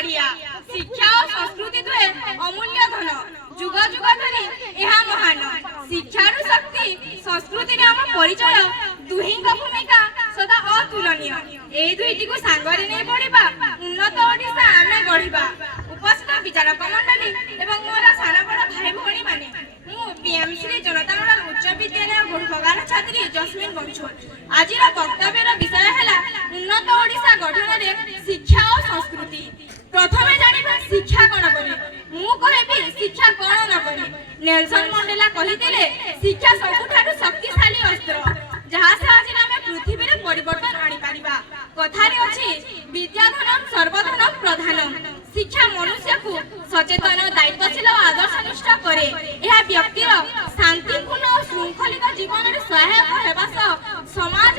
बढ़िया शिक्षा और संस्कृति दुहे अमूल्य धन जुग जुग धरी यह महान शिक्षार शक्ति संस्कृति आम परिचय दुही भूमिका सदा अतुलनीय ए दुईटी को सांगरे नहीं बढ़िबा उन्नत ओडिशा आमे गढ़िबा उपस्थित विचारक मंडली एवं मोर सान बड़ भाई भौणी माने बीएमसी जनता मॉडल उच्च विद्यालय गोड़बगान छात्री जस्मिन बंछुल आज वक्तव्यर विषय है उन्नत ओडिशा गठन में शिक्षा और संस्कृति प्रथमे जानिबा शिक्षा कौन करे मु कहबी शिक्षा कौन न करे नेल्सन मंडेला कहिथिले शिक्षा सबुठारु शक्तिशाली अस्त्र जहा साहाय्य आमे पृथ्वी रे परिवर्तन आनी पारिबा कथारे अछि विद्याधनम सर्वधनम प्रधानम शिक्षा मनुष्य को सचेतन दायित्वशील और आदर्शनिष्ठ करे यह व्यक्तिर शांतिपूर्ण और श्रृंखलित जीवन में सहायक हेबा सह समाज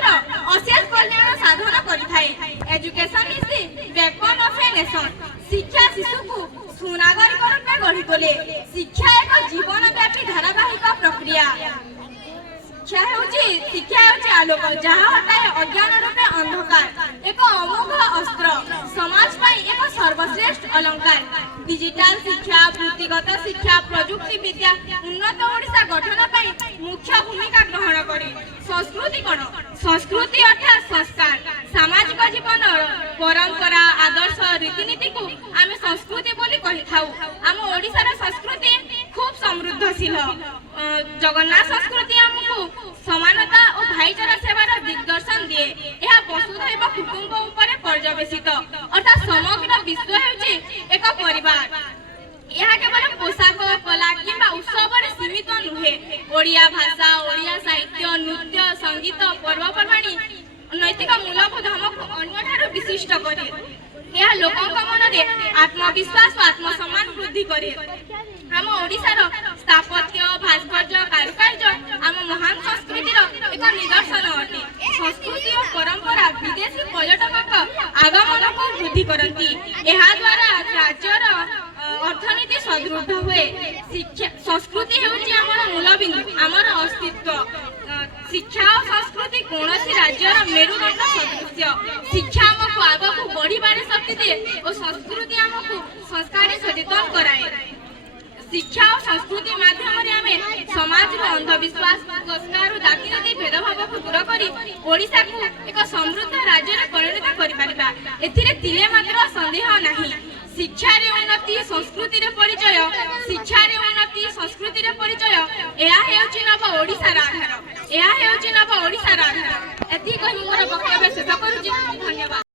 अशेष कल्याण साधन करिथाए education is the backbone of a nation शिक्षा शिशु को सुनागरिक रूपे गढ़ी तोले शिक्षा एक जीवनव्यापी धारावाहिक प्रक्रिया शिक्षा आलोक जहाँ हटाए अज्ञान रूपे अंधकार एक अमोघ अस्त्र समाज एक सर्वश्रेष्ठ अलंकार डिजिटल शिक्षा वृत्तिगत शिक्षा प्रजुक्ति विद्या उन्नत ओडिशा गठन मुख्य भूमिका ग्रहण करे संस्कृति कौन संस्कृति अर्थात संस्कार सामाजिक जीवन परंपरा आदर्श रीतिनीति को आम संस्कृति बोली कही थाउ आम ओडिशार संस्कृति खूब समृद्धशील जगन्नाथ संस्कृति आमको समानता और भाईचारा सेवार दिग्दर्शन दिए यह वसुधैव कुटुंब उपरे पर्यवेसित अर्थात समग्र विश्व हेउछि एक परिवार यह केवल पोशाक कला किंबा उत्सव सीमित नुहे ओडिया भाषा ओडिया साहित्य नृत्य संगीत पर्वपर्वाणी नैतिक मूल्यबोध हमको अन्य विशिष्ट करे यह लोकों मन में आत्मविश्वास और आत्मसम्मान वृद्धि करे आम ओडिशार स्थापत्य भास्कर्य कारुकार्य आम महान संस्कृतिर एक निदर्शन अटे संस्कृति और परंपरा विदेशी पर्यटक आगमन को वृद्धि करती यह द्वारा राज्यर अर्थनीति सदृढ़ हुए शिक्षा संस्कृति हेउछि आमर मूलबिंदु आमर अस्तित्व शिक्षा और संस्कृति कौन राज्यर मेरुदंड सदृश्य शिक्षा आमको आगको बढ़िबार शक्ति दिए और संस्कृति आमको संस्कारी सचेतन कराए शिक्षा और संस्कृति माध्यम समाज अंधविश्वास संस्कार जातिनीति भेदभाव को दूर कर ओडिशा को एक समृद्ध राज्य में परिणत कर तिले मात्र संदेह नहीं शिक्षा रे उन्नति संस्कृति रे परिचय शिक्षा रे उन्नति संस्कृति रे परिचय एहा हेउछि नव ओडिशा आधार एहा हेउछि नव ओडिशा आधार एति कहि मोर वक्तव्य शेष करूछि।